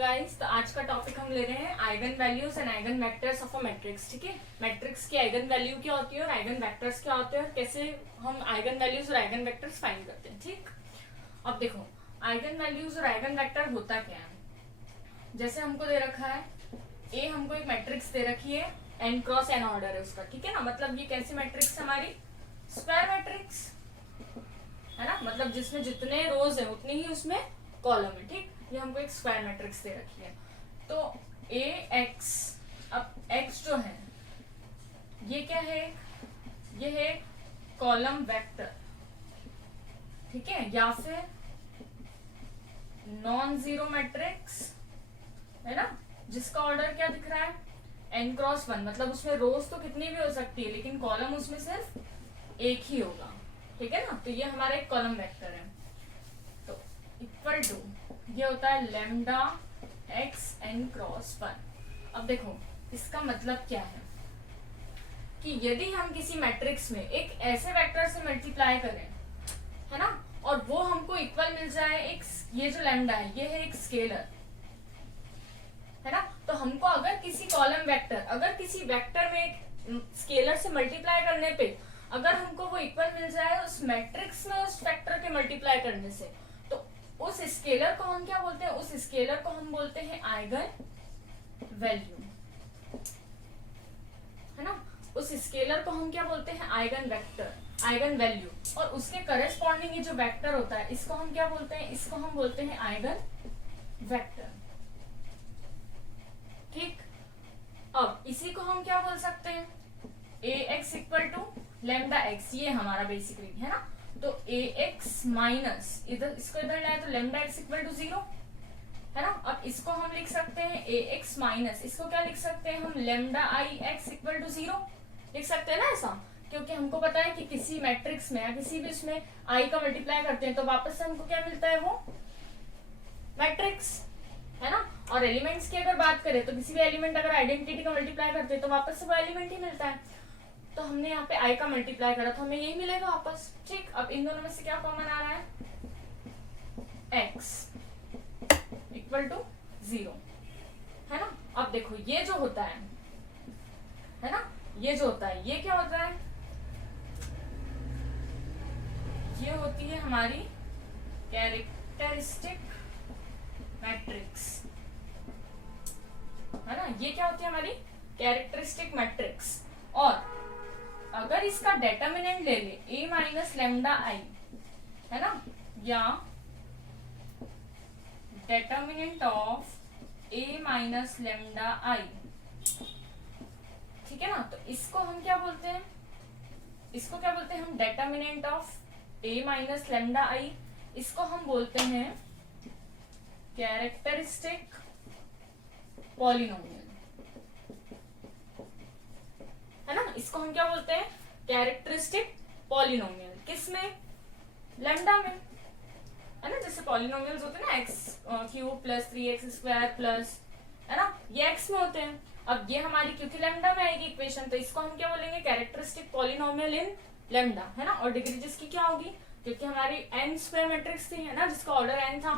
Guys, तो आज का टॉपिक हम ले रहे हैं eigen values and eigen vectors of a matrix. ठीक है, मैट्रिक्स की आइगन वैल्यू क्या होती है और आइगन वेक्टर्स क्या होते हैं और कैसे हम आइगन वैल्यूज और आइगन वेक्टर्स फाइंड करते हैं। ठीक, अब देखो आइगन वैल्यूज और आइगन वेक्टर होता क्या है। जैसे हमको दे रखा है ए, हमको एक मैट्रिक्स दे रखी है n क्रॉस n ऑर्डर है उसका। ठीक है ना, मतलब ये कैसी मैट्रिक्स हमारी स्क्वायर मैट्रिक्स है ना, मतलब जिसमें जितने रोज है उतनी ही उसमें कॉलम है। ठीक, ये हमको एक स्क्वायर मैट्रिक्स दे रखी है। तो ए एक्स, अब एक्स जो है ये क्या है, ये है कॉलम वेक्टर। ठीक है, या फिर नॉन जीरो मैट्रिक्स है ना, जिसका ऑर्डर क्या दिख रहा है n क्रॉस 1, मतलब उसमें रोज तो कितनी भी हो सकती है लेकिन कॉलम उसमें सिर्फ एक ही होगा। ठीक है ना, तो ये हमारा एक कॉलम वेक्टर है। तो इक्वल टू ये होता है लैम्डा एक्स n क्रॉस 1। अब देखो इसका मतलब क्या है कि यदि हम किसी मैट्रिक्स में एक ऐसे वेक्टर से मल्टीप्लाई करें है ना, और वो हमको इक्वल मिल जाए एक, ये जो लैम्डा है ये है एक स्केलर है ना, तो हमको अगर किसी कॉलम वेक्टर, अगर किसी वेक्टर में एक स्केलर से मल्टीप्लाई करने पे अगर हमको वो इक्वल मिल जाए उस मैट्रिक्स में उस वेक्टर के मल्टीप्लाई करने से, तो उस स्केलर को हम क्या बोलते हैं, उस स्केलर को हम बोलते हैं आइगन वैल्यू है ना, उस स्केलर को हम क्या बोलते हैं आइगन वेक्टर, आइगन वैल्यू। और उसके करस्पॉन्डिंग ये जो वेक्टर होता है इसको हम क्या बोलते हैं, इसको हम बोलते हैं आइगन वेक्टर। ठीक, अब इसी को हम क्या बोल सकते हैं, A X equal to lambda X, ये हमारा बेसिकली है ना। तो ए एक्स माइनस इधर, इसको इधर लाए तो लैम्डा एक्स इक्वल टू 0 है ना। अब इसको हम लिख सकते हैं ए एक्स माइनस, इसको क्या लिख सकते हैं हम, lambda I x equal to 0 लिख सकते हैं ना ऐसा, क्योंकि हमको पता है कि किसी मैट्रिक्स में या किसी भी उसमें आई का मल्टीप्लाई करते हैं तो वापस से हमको क्या मिलता है, वो मैट्रिक्स है ना। और एलिमेंट्स की अगर बात करें तो किसी भी एलिमेंट अगर आइडेंटिटी का मल्टीप्लाई करते हैं तो वापस से वो एलिमेंट ही मिलता है। तो हमने यहाँ पे आई का मल्टीप्लाई करा तो हमें यही मिलेगा वापस। ठीक, अब इन दोनों में से क्या कॉमन आ रहा है, x इक्वल टू 0 है ना। अब देखो ये जो होता है ना, ये जो होता है ये क्या होता है, ये होती है हमारी कैरेक्टरिस्टिक मैट्रिक्स है ना, ये क्या होती है हमारी कैरेक्टरिस्टिक मैट्रिक्स। और अगर इसका डेटर्मिनेंट ले ले a माइनस लेमडा आई है ना, या determinant of a minus lambda आई, ठीक है ना, तो इसको हम क्या बोलते हैं, इसको क्या बोलते हैं हम, determinant of a minus lambda आई, इसको हम बोलते हैं कैरेक्टरिस्टिक पॉलिनोमियल है ना। इसको हम क्या बोलते हैं, कैरेक्टरिस्टिक पॉलिनोमियल, किसमें, लैम्डा में है ना। जैसे पॉलिनोमियल्स होते हैं ना, x cube plus 3x square plus है ना, ये एक्स में होते हैं। अब ये हमारी क्योंकि लैम्डा में आएगी इक्वेशन, तो इसको हम क्या बोलेंगे, कैरेक्टरिस्टिक पॉलिनोमियल इन लैम्डा है ना। और डिग्री जिसकी क्या होगी, क्योंकि हमारी n स्क्वायर मैट्रिक्स थी है ना, जिसका ऑर्डर n था,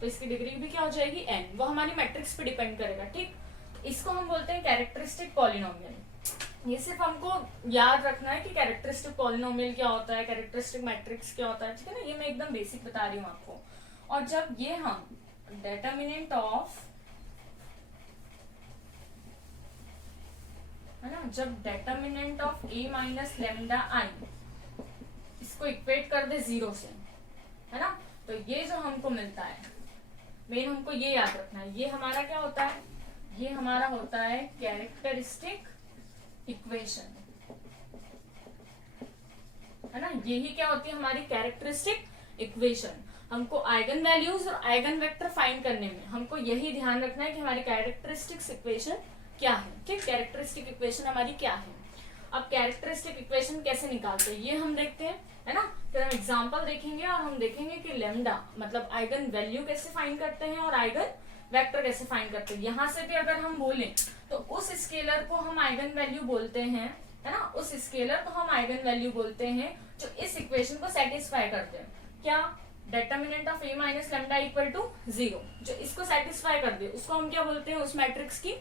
तो इसकी डिग्री भी क्या हो जाएगी n, वो हमारी मैट्रिक्स पे डिपेंड करेगा। ठीक, तो इसको हम बोलते हैं कैरेक्टरिस्टिक पॉलिनोमियल। ये सिर्फ हमको याद रखना है कि कैरेक्टरिस्टिक पॉलिनोमियल क्या होता है, कैरेक्टरिस्टिक मैट्रिक्स क्या होता है। ठीक है ना, ये मैं एकदम बेसिक बता रही हूँ आपको। और जब ये हम डेटर्मिनेंट ऑफ है ना, जब determinant of a minus lambda आई इसको इक्वेट कर दे 0 से है ना, तो ये जो हमको मिलता है, मेन हमको ये याद रखना है, ये हमारा क्या होता है, ये हमारा होता है कैरेक्टरिस्टिक इक्वेशन है ना। यही क्या होती है हमारी कैरेक्टरिस्टिक इक्वेशन। हमको आइगन वैल्यूज और आइगन वेक्टर फाइंड करने में हमको यही ध्यान रखना है कि हमारी कैरेक्टरिस्टिक इक्वेशन क्या है। ठीक, कैरेक्टरिस्टिक इक्वेशन हमारी क्या है। अब कैरेक्टरिस्टिक इक्वेशन कैसे निकालते हैं ये हम देखते हैं है ना। फिर हम एग्जांपल देखेंगे और हम देखेंगे कि लैम्डा मतलब आइगन वैल्यू कैसे फाइंड करते हैं और आइगन वेक्टर कैसे फाइंड करते हैं। यहाँ से भी अगर हम बोलें तो उस स्केलर को हम आइगन वैल्यू बोलते हैं है ना, उस स्केलर को हम आइगन वैल्यू बोलते हैं जो इस इक्वेशन को सेटिस्फाई करते हैं। क्या, determinant of a minus lambda equal to 0, जो इसको सेटिस्फाई कर दे उसको हम क्या बोलते हैं, उस मैट्रिक्स की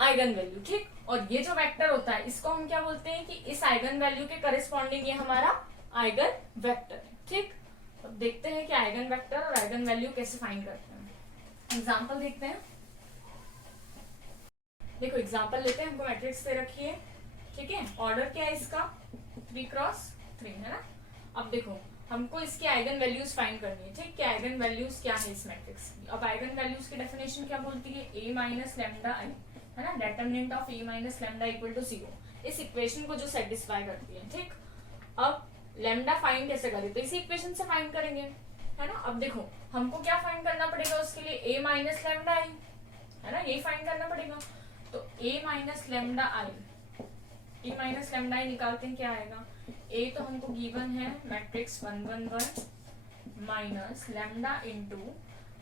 आइगन वैल्यू। ठीक, और ये जो वेक्टर होता है इसको हम क्या बोलते हैं कि इस आइगन वैल्यू के करस्पॉन्डिंग ये हमारा आइगन वेक्टर है। ठीक, अब देखते हैं कि आइगन वेक्टर और आइगन वैल्यू कैसे फाइंड करते हैं। एग्जाम्पल देखते हैं। देखो एग्जाम्पल लेते हैं, हमको मैट्रिक्स दे रखी है, ठीक है, ऑर्डर क्या है इसका 3x3 है ना। अब देखो हमको इसकी आइगन वैल्यूज फाइंड करनी है। ठीक, कि आइगन वैल्यूज क्या है इस मैट्रिक्स की। अब आइगन वैल्यूज की डेफिनेशन क्या बोलती है, a माइनस लेमडा आई है ना, determinant of a minus lambda equal to 0, इस इक्वेशन को जो सेटिस्फाई करती है। ठीक, अब लेमडा फाइंड कैसे करें, तो इसी इक्वेशन से फाइंड करेंगे, है ना। अब देखो हमको क्या फाइंड करना पड़ेगा उसके लिए, a माइनस लेमडा आई है ना, यही फाइंड करना पड़ेगा। तो a minus lambda I, A minus lambda आई निकालते हैं, क्या आएगा, a तो हमको गिवन है मैट्रिक्स 1 1 1 माइनस लेमडा इंटू,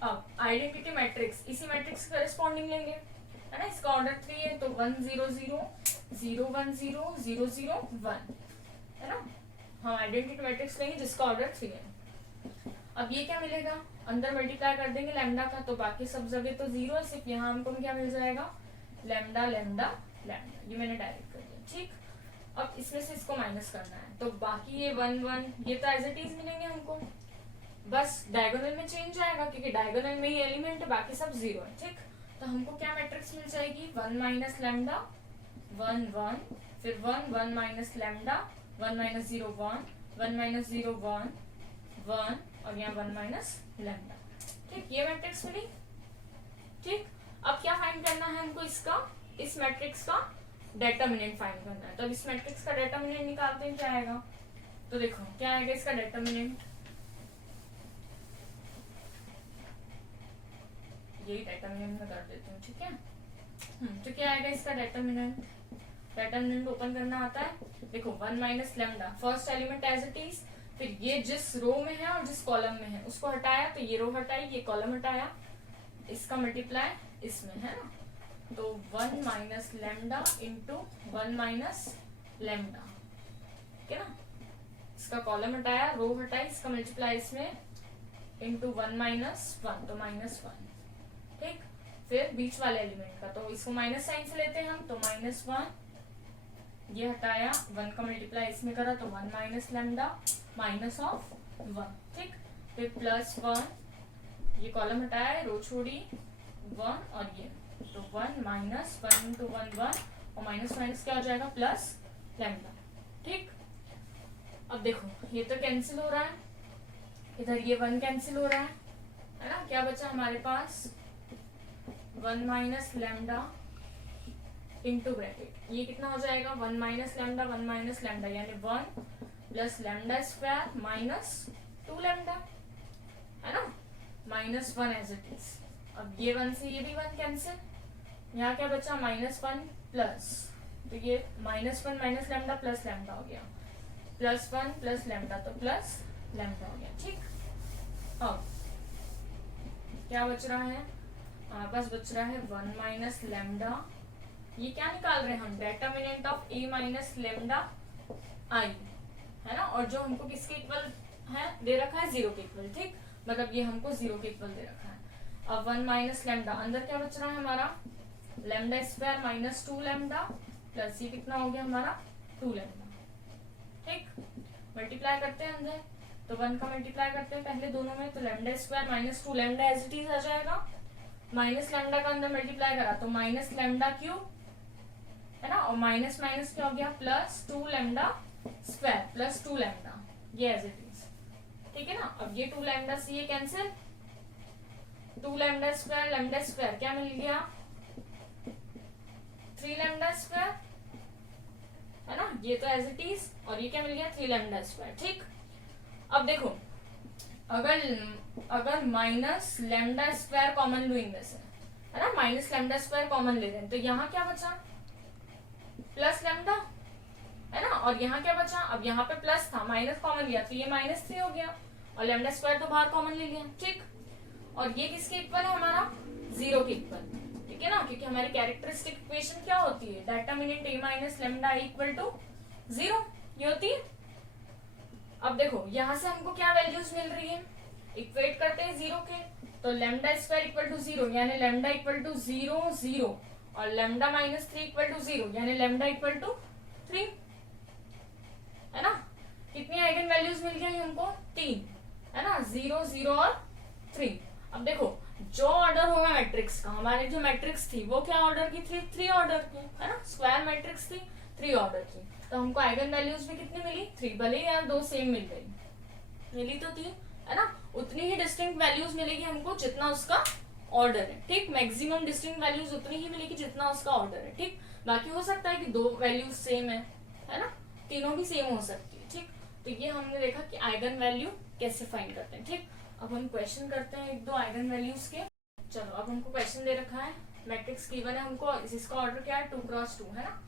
अब आइडेंटिटी मैट्रिक्स इसी मैट्रिक्स के करस्पॉन्डिंग लेंगे, है ना, इसका ऑर्डर 3 है, तो 1 0 0 0 1 0 0 0 1 है ना। हम आइडेंटिटी मैट्रिक्स लेंगे जिसका ऑर्डर 3 है। अब ये क्या मिलेगा, अंदर मल्टीप्लाई कर देंगे लेमडा का, तो बाकी सब जगह तो 0 है, सिर्फ यहाँ हमको क्या मिल जाएगा, लेमडा लेमडा लेमडा, ये मैंने डायरेक्ट कर दिया। ठीक, अब इसमें से इसको माइनस करना है, तो बाकी ये 1 1 ये तो एज इट इज मिलेंगे हमको, बस डायगोनल में चेंज आएगा क्योंकि डायगोनल में ही एलिमेंट है, बाकी सब 0 है। ठीक, तो हमको क्या मैट्रिक्स मिल जाएगी, 1 माइनस लेमडा 1 1, फिर 1 1 माइनस लेमडा 1 माइनस 0 1 1 माइनस 0 1 1 और यहाँ 1 माइनस लेमडा। ठीक, ये मैट्रिक्स मिली। ठीक, अब क्या फाइंड करना है हमको, इसका इस मैट्रिक्स का डेटर्मिनेंट फाइंड करना है। तो अब इस मैट्रिक्स का डेटर्मिनेंट निकालते हैं, क्या आएगा, तो देखो क्या आएगा इसका डेटर्मिनेंट, यही डेटर्मिनेंट में कर देती हूँ। ठीक है, तो क्या आएगा इसका डेटर्मिनेंट, डेटर्मिनेंट ओपन करना आता है। देखो 1 minus lambda first element as it is, फिर ये जिस रो में है और जिस कॉलम में है उसको हटाया, तो ये रो हटाई, ये कॉलम हटाया, इसका मल्टीप्लाई इसमें है ना, तो 1 minus lambda into 1 minus lambda, ठीक है ना, इसका कॉलम हटाया, रो हटाई, इसका मल्टीप्लाई इसमें इंटू 1 माइनस 1, तो -1। ठीक, फिर बीच वाले एलिमेंट का, तो इसको माइनस साइन से लेते हैं हम, तो -1, ये हटाया, 1 का मल्टीप्लाई इसमें करा, तो 1 माइनस लेमडा माइनस ऑफ 1। ठीक, फिर +1, ये कॉलम हटाया, रो छोड़ी, 1 और ये, तो 1 माइनस 1 इंटू 1 1 और माइनस माइनस क्या हो जाएगा, प्लस लेमडा। ठीक, अब देखो ये तो कैंसिल हो रहा है, इधर ये 1 कैंसिल हो रहा है ना, क्या बचा हमारे पास, 1 माइनस लेमडा इंटू ब्रैकेट, ये कितना हो जाएगा, 1 माइनस लेमडा 1 माइनस लेमडा, यानी 1 plus lambda square minus 2 lambda, है ना, -1 एज इट इज। अब ये 1 से ये भी 1 कैंसिल, यहाँ क्या बचा, -1 प्लस, तो ये -1 माइनस लेमडा प्लस लेमडा हो गया, +1 प्लस लेमडा, तो प्लस लेमडा हो गया। ठीक, अब क्या बच रहा है, हमारे पास बच रहा है 1 माइनस लेमडा, ये क्या निकाल रहे हैं हम, determinant of a minus lambda I, है ना, और जो हमको किसके इक्वल है दे रखा है, 0 के इक्वल। ठीक, मतलब ये हमको 0 के इक्वल दे रखा है। अब 1 माइनस लेमडा, अंदर क्या बच रहा है हमारा, lambda square minus 2 lambda plus ये कितना हो गया हमारा 2 लेमडा। ठीक, मल्टीप्लाई करते हैं अंदर, तो 1 का मल्टीप्लाई करते हैं पहले दोनों में, तो lambda square minus 2 lambda as it is आ जाएगा, माइनस लेमडा का अंदर मल्टीप्लाई करा तो माइनस लेमडा क्यूब, है ना, और माइनस माइनस क्या हो गया, plus 2 lambda square plus 2 lambda, ये एज इट इज। ठीक है ना, अब ये 2 लेमडा से ये कैंसिल, 2 लेमडा स्क्वायर क्या मिल गया, 3 लेमडा स्क्वायर, है ना, ये तो एज इट इज, और ये क्या मिल गया, 3 लेमडा स्क्वायर। ठीक, अब देखो अगर माइनस लेमडा स्क्वायर कॉमन लू इनमें से, है ना, माइनस लेमडा स्क्वायर कॉमन ले रहे हैं, तो यहाँ क्या बचा, प्लस लेमडा, है ना, और यहाँ क्या बचा, अब यहाँ पे प्लस था, माइनस कॉमन लिया, तो ये -3 हो गया, और लेमडा स्क्वायर तो बाहर कॉमन ले लिया। ठीक, और ये किसके इक्वल है हमारा, 0 के इक्वल। ठीक है ना, क्योंकि हमारी कैरेक्टरिस्टिक इक्वेशन क्या होती है, determinant a minus lambda equal to 0, ये होती है। अब देखो यहाँ से हमको क्या वैल्यूज मिल रही है, इक्वेट करते हैं 0 के, तो लेमडा स्क्वायर इक्वल टू 0 यानी लेमडा इक्वल टू 0 0 और लेमडा माइनस 3 इक्वल टू 0 यानी लेमडा इक्वल टू 3, है ना। कितनी आइगन वैल्यूज मिल गई हमको? 3, है ना, 0 0 और 3। अब देखो जो ऑर्डर होगा मैट्रिक्स का, हमारे जो मैट्रिक्स थी वो क्या ऑर्डर की थी? 3 ऑर्डर की, है ना, स्क्वायर मैट्रिक्स थी 3 ऑर्डर की, तो हमको आइगन वैल्यूज भी कितनी मिली? 3, भले ही यार 2 सेम मिल गई, मिली तो 3, है ना, उतनी ही डिस्टिंक्ट वैल्यूज मिलेगी हमको जितना उसका ऑर्डर है, ठीक। मैक्सिमम डिस्टिंक्ट वैल्यूज उतनी ही मिलेगी जितना उसका ऑर्डर है, ठीक। बाकी हो सकता है कि 2 वैल्यूज सेम है ना, तीनों भी सेम हो सकती है, ठीक। तो ये हमने देखा कि आइगन वैल्यू कैसे फाइंड करते हैं, ठीक। अब हम क्वेश्चन करते हैं 1-2 आइगन वैल्यूज के। चलो अब हमको क्वेश्चन दे रखा है, मैट्रिक्स गिवन है हमको, इसका ऑर्डर क्या है? 2x2, है ना,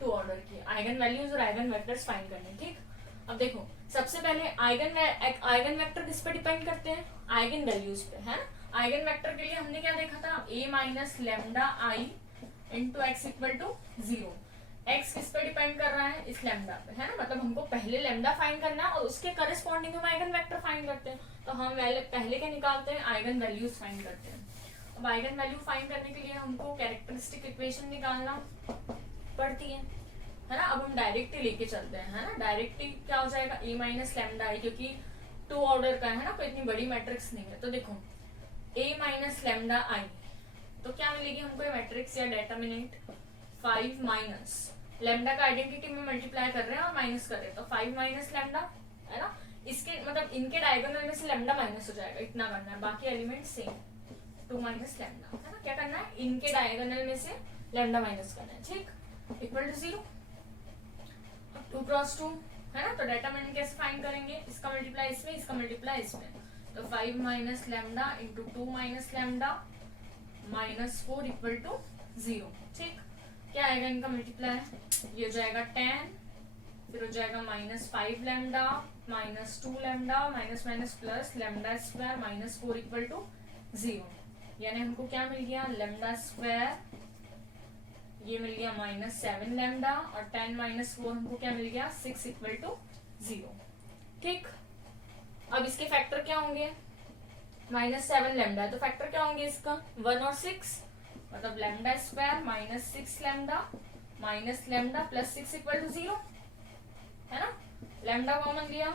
2 ऑर्डर की आइगन वैल्यूज और आइगन वेक्टर्स फाइंड करने, ठीक। अब देखो सबसे पहले आइगन वेक्टर किस पे डिपेंड करते हैं? आइगन वैल्यूज पे, है ना। आइगन वेक्टर के लिए हमने क्या देखा था? a minus lambda I into x equal to 0। X किस पे डिपेंड कर रहा है? इस लेमडा पे, है ना, मतलब हमको पहले लेमडा फाइंड करना है और उसके करस्पॉन्डिंग हम आइगन वेक्टर फाइंड करते हैं, तो हम पहले क्या निकालते हैं? आइगन वैल्यूज फाइंड करते हैं। अब आइगन वैल्यू फाइंड करने के लिए हमको कैरेक्टरिस्टिक इक्वेशन निकालना पड़ती है ना। अब हम डायरेक्ट ही लेके चलते हैं, है ना, डायरेक्ट ही क्या हो जाएगा? a माइनस लेमडा आई, क्योंकि 2 ऑर्डर का है ना, कोई इतनी बड़ी मैट्रिक्स नहीं है, तो देखो a माइनस लेमडा आई, तो क्या मिलेगी हमको? ये मैट्रिक्स या डेटर्मिनेंट 5 माइनस लेमडा का आइडेंटिटी में मल्टीप्लाई कर रहे हैं और माइनस कर रहे हैं, तो 5 माइनस लेमडा, है ना, इसके मतलब इनके डायगोनल में से लेमडा माइनस हो जाएगा, इतना करना है, बाकी एलिमेंट सेम, 2 माइनस लेमडा, है ना, क्या करना है? इनके डायगोनल में से लेमडा माइनस करना है, ठीक, इक्वल टू 0। 2x2, है ना, तो डेटर्मिनेंट कैसे फाइंड करेंगे? इसका मल्टीप्लाई इसमें, इसका मल्टीप्लाई इसमें, तो 5 minus lambda into 2 minus lambda minus 4 equal to 0, ठीक। क्या आएगा इनका मल्टीप्लाई? ये हो जाएगा 10, फिर हो जाएगा minus 5 lambda minus 2 lambda minus minus plus lambda square minus 4 equal to 0, यानी हमको क्या मिल गया? लेमडा स्क्वायर, ये मिल गया माइनस 7 लेमडा और 10 माइनस 4 हमको क्या मिल गया? 6 इक्वल टू 0, ठीक। अब इसके फैक्टर क्या होंगे? माइनस 7 लेमडा, तो फैक्टर क्या होंगे इसका? 1 और 6, मतलब lambda square minus 6 lambda minus lambda plus 6 equal to 0, है ना। लेमडा कॉमन लिया,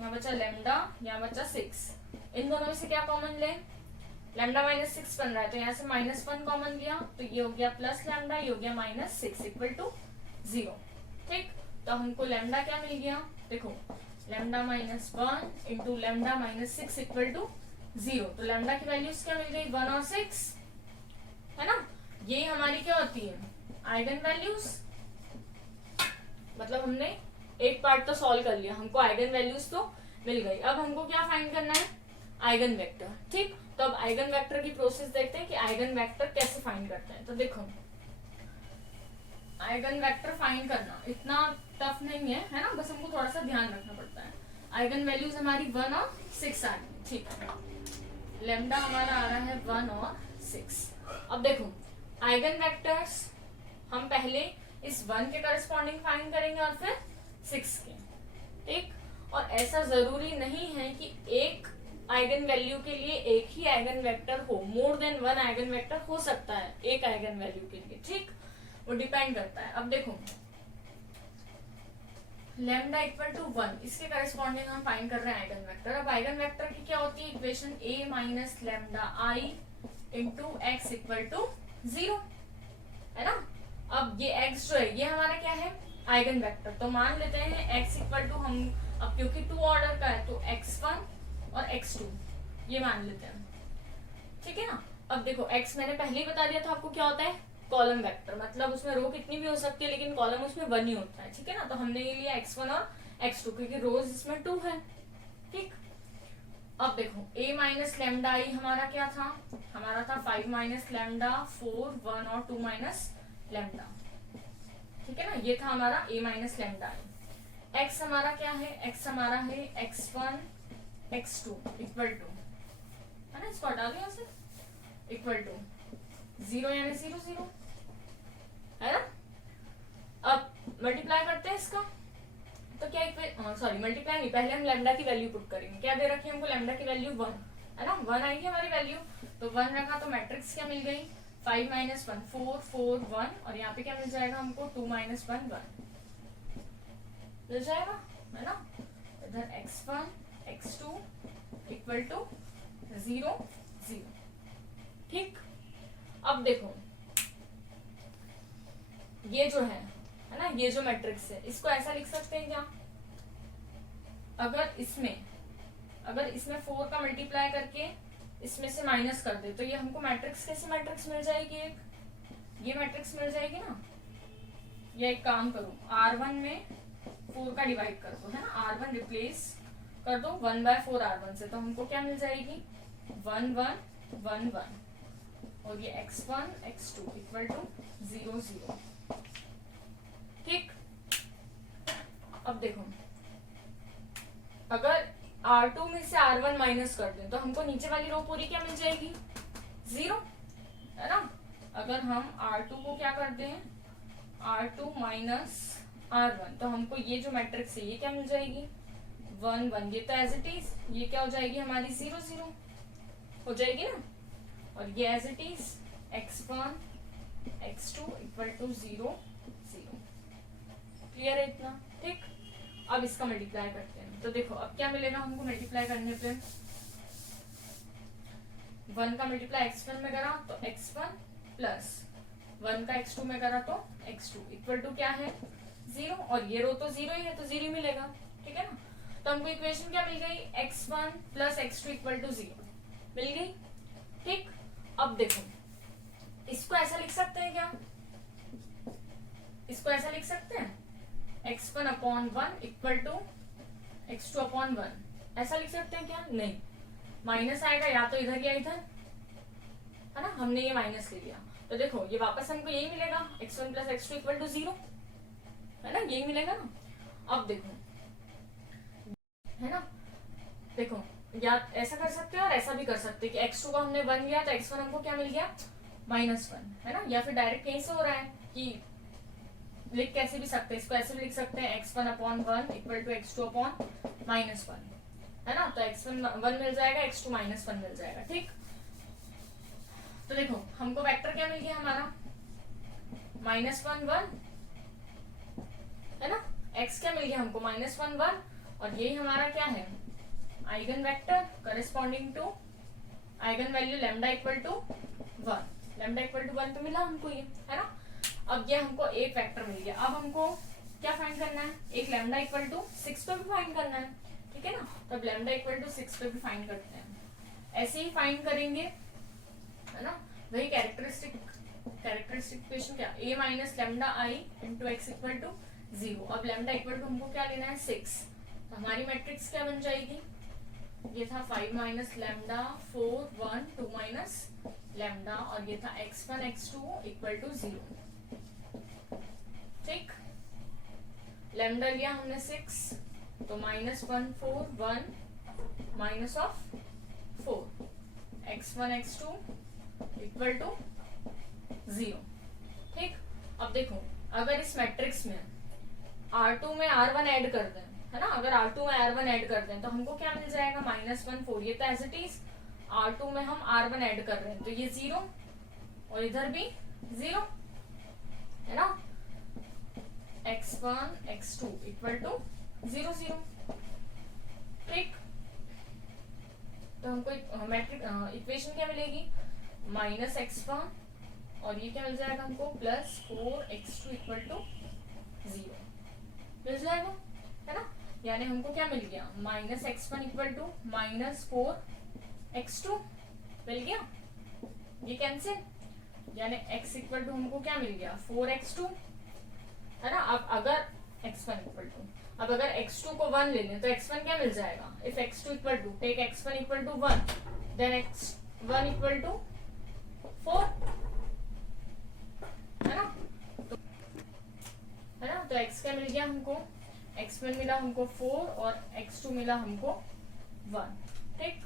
यहाँ बचा लेमडा, यहाँ बचा 6, इन दोनों में से क्या कॉमन ले? लेमडा माइनस 6 बन रहा है, तो यहाँ से माइनस 1 कॉमन लिया, तो ये हो गया प्लस लेमडा, ये हो गया माइनस 6 इक्वल टू 0, ठीक। तो हमको लेमडा क्या मिल गया? देखो lambda minus 1 into lambda minus 6 equal to 0, तो लेमडा की वैल्यूज क्या मिल गई? 1 और 6, है ना। ये हमारी क्या होती है? Eigen values. मतलब हमने एक पार्ट तो सॉल्व कर लिया, हमको आइगन वैल्यूज तो मिल गई। अब हमको क्या फाइंड करना है? आइगन वेक्टर, ठीक। तो अब आइगन वेक्टर की प्रोसेस देखते हैं कि आइगन वेक्टर कैसे फाइंड करते हैं। तो देखो आइगन वेक्टर फाइंड करना इतना टफ नहीं है ना, बस हमको थोड़ा सा ध्यान रखना पड़ता है। आइगन वैल्यूज हमारी 1 और 6 आ रही, ठीक। लेमडा हमारा आ रहा है 1 और 6। अब देखो आइगन वेक्टर्स हम पहले इस 1 के करस्पॉन्डिंग फाइंड करेंगे और फिर 6 के, ठीक। और ऐसा जरूरी नहीं है कि एक आइगन वैल्यू के लिए एक ही आइगन वेक्टर हो, मोर देन 1 आइगन वेक्टर हो सकता है एक आइगन वैल्यू के लिए, ठीक। वो डिपेंड करता है। अब देखो लेमडा इक्वल टू 1, इसके करस्पॉन्डिंग हम फाइंड कर रहे हैं आइगन वेक्टर। अब आइगन वेक्टर की क्या होती है equation? a minus lambda I into x equal to 0, है ना। अब ये x जो है ये हमारा क्या है? Eigen vector. तो मान लेते हैं x इक्वल टू, हम अब क्योंकि 2 ऑर्डर का है तो x1 और x2 ये मान लेते हैं, ठीक है ना। अब देखो x मैंने पहले ही बता दिया था आपको क्या होता है? कॉलम वेक्टर, मतलब उसमें रो कितनी भी हो सकती है लेकिन कॉलम उसमें 1 ही होता है, ठीक है ना। तो हमने ये लिया x1 और x2 क्योंकि रोज इसमें 2 है, ठीक। अब देखो a माइनस लेमडा आई हमारा क्या था? हमारा था 5 माइनस लेमडा 4 1 और 2 माइनस लेमडा, ठीक है ना। ये था हमारा a minus lambda I. x हमारा क्या है? x हमारा है x1 x2 इक्वल टू, है ना, इसको हटा दिया से इक्वल टू 0 यानी 0 0, है ना। अब मल्टीप्लाई करते हैं इसका, तो क्या सॉरी मल्टीप्लाई नहीं, पहले हम लैम्डा की वैल्यू पुट करेंगे। क्या दे रखी है हमको, लैम्डा की वैल्यू 1 है ना, 1 आएगी हमारी वैल्यू। तो 1 रखा तो मैट्रिक्स क्या मिल गई, 5 - 1 4 4 1, और यहाँ पे क्या मिल जाएगा हमको 2 - 1 1 मिल जाएगा, है ना। इधर x1 x2 इक्वल टू 0 0। ठीक, अब देखो ये जो है ना, ये जो मैट्रिक्स है इसको ऐसा लिख सकते हैं क्या, अगर इसमें 4 का मल्टीप्लाई करके इसमें से माइनस कर दे तो ये हमको मैट्रिक्स कैसी मैट्रिक्स मिल जाएगी, एक ये मैट्रिक्स मिल जाएगी ना। ये एक काम करो, R1 में 4 का डिवाइड कर दो, है ना, R1 रिप्लेस कर दो 1/4 R1 से, तो हमको क्या मिल जाएगी 1 1 1 1, और ये x1 x2 इक्वल टू 0 0। ठीक, अब देखो अगर R2 में से R1 माइनस कर दें तो हमको नीचे वाली रो पूरी क्या मिल जाएगी 0, है ना। अगर हम R2 को क्या कर दें R2 माइनस R1, तो हमको ये जो मैट्रिक्स है ये क्या मिल जाएगी 1 1, ये तो एज इट इज, ये क्या हो जाएगी हमारी 0 0 हो जाएगी ना, और ये as it is x1 x2 equal to 0 0। Clear है इतना। ठीक, अब इसका मल्टीप्लाई करते हैं, तो देखो अब क्या मिलेगा हमको मल्टीप्लाई करने पे, 1 का मल्टीप्लाई x1 में करा तो x1 प्लस 1 का x2 में करा तो x2 इक्वल टू क्या है 0, और ये रो तो 0 ही है तो 0 मिलेगा। ठीक है ना, तो हमको इक्वेशन क्या मिल गई x1 plus x2 equal to 0 मिल गई। ठीक, अब देखो इसको ऐसा लिख सकते हैं क्या, इसको ऐसा लिख सकते हैं x1 upon 1 equal to x2 upon 1, ऐसा लिख सकते हैं क्या, नहीं, माइनस आएगा या तो इधर या इधर, है ना, हमने ये माइनस ले लिया तो देखो ये वापस हमको यही मिलेगा x1 plus x2 equal to 0, है ना, यही मिलेगा ना। अब देखो, है ना, देखो या ऐसा कर सकते हैं और ऐसा भी कर सकते हैं कि x2 को हमने 1 लिया तो x1 हमको क्या मिल गया -1, है ना, या फिर डायरेक्ट यहीं से हो रहा है कि लिख कैसे भी सकते हैं, इसको ऐसे भी लिख सकते हैं x1 upon 1 equal to x2 upon -1, है ना, तो x1 1 मिल जाएगा, x2 -1 मिल जाएगा। ठीक, तो देखो हमको वेक्टर क्या मिल गया हमारा -1 1, है ना, x क्या मिल गया हमको -1 1, और यही हमारा क्या है eigenvector corresponding to eigenvalue lambda equal to 1, lambda equal to 1 पे मिला हमको ये, है ना। अब ये हमको एक वेक्टर मिल गया, अब हमको क्या फाइंड करना है, एक लैम्डा इक्वल टू 6 पे भी फाइंड करना है। ठीक है ना, तो अब लैम्डा इक्वल टू 6 पे भी फाइंड करते हैं, ऐसे ही फाइंड करेंगे, है ना, वही कैरेक्टरिस्टिक इक्वेशन क्या a minus lambda I into x equal to 0। अब लैम्डा इक्वल टू हमको क्या लेना है 6, तो हमारी मैट्रिक्स क्या बन जाएगी, ये था 5 माइनस लैम्डा 4 1 2 माइनस लैम्डा, और ये था x1 x2 इक्वल टू 0। ठीक, लैम्डा लिया हमने 6 तो -1 4 1 minus of 4 x1 x2 equal to 0। ठीक, अब देखो अगर इस मैट्रिक्स में R2 में R1 ऐड कर दें, है ना, अगर R2 में R1 ऐड कर दें तो हमको क्या मिल जाएगा -1 4, ये तो एज इट इज R2 में हम R1 ऐड कर रहे हैं तो ये 0, और इधर भी 0, है ना, x1 x2 इक्वल टू 0 0। ठीक, तो हमको मैट्रिक इक्वेशन क्या मिलेगी -x1 और ये क्या मिल जाएगा हमको +4x2 इक्वल टू 0 मिल जाएगा, है ना, यानी हमको क्या मिल गया -x1 इक्वल टू -4x2 मिल गया, ये कैंसिल, यानी x इक्वल टू हमको क्या मिल गया 4x2, है ना। अब अगर x1 इक्वल टू, अब अगर x2 को 1 ले लें तो x1 क्या मिल जाएगा, if x2 equal to take x1 equal to 1 then x1 equal to 4, है ना, तो x क्या मिल गया हमको, x1 मिला हमको 4 और x2 मिला हमको 1। ठीक,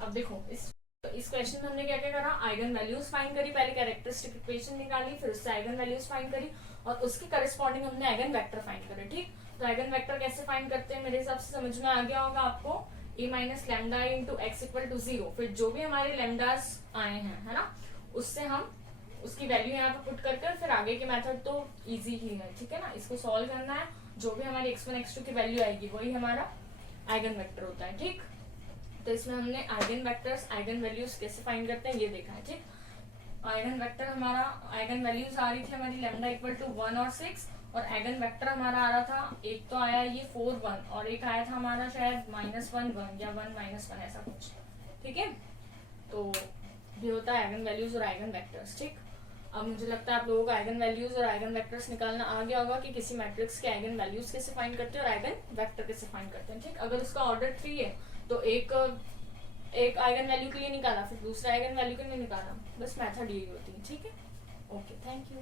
अब देखो इस क्वेश्चन में हमने क्या क्या करा, आइगन वैल्यूज फाइंड करी, पहले कैरेक्टरिस्टिक इक्वेशन निकाली, फिर उससे आइगन वैल्यूज फाइंड करी, और उसके करस्पॉन्डिंग हमने आइगन वेक्टर फाइंड करे। ठीक, तो आइगन वेक्टर कैसे फाइंड करते हैं मेरे हिसाब से समझ में आ गया होगा आपको। A minus lambda into x equal to 0, फिर जो भी हमारे लैम्डास आए हैं है ना, उससे हम उसकी वैल्यू यहाँ पे पुट करके फिर आगे के मेथड तो इजी ही है। ठीक है ना, इसको सॉल्व करना है, जो भी हमारी x1 x2 की वैल्यू आएगी वही हमारा आइगन वेक्टर होता है। ठीक, तो इसमें हमने आइगन वेक्टर्स आइगन वैल्यूज कैसे फाइंड करते हैं ये देखा है। ठीक, आइगन वेक्टर हमारा आइगन वैल्यूज आ रही थी हमारी लैम्डा इक्वल टू 1 और 6, और आइगन वेक्टर हमारा आ रहा था, एक तो आया ये 4 1 और एक आया था हमारा शायद -1 1 या 1 -1 ऐसा कुछ। ठीक है, तो ये होता है आइगन वैल्यूज और आइगन वेक्टर्स। ठीक, अब मुझे लगता है आप लोगों को आइगन वैल्यूज और आइगन वेक्टर्स निकालना आ गया होगा कि किसी मैट्रिक्स के आइगन वैल्यूज कैसे फाइंड करते हैं और आइगन वेक्टर कैसे फाइंड करते हैं। ठीक, अगर उसका ऑर्डर 3 है तो एक आइगन वैल्यू के लिए निकाला, फिर दूसरा आइगन वैल्यू के लिए निकाला, बस मेथड यही होती है। ठीक है, ओके, थैंक यू।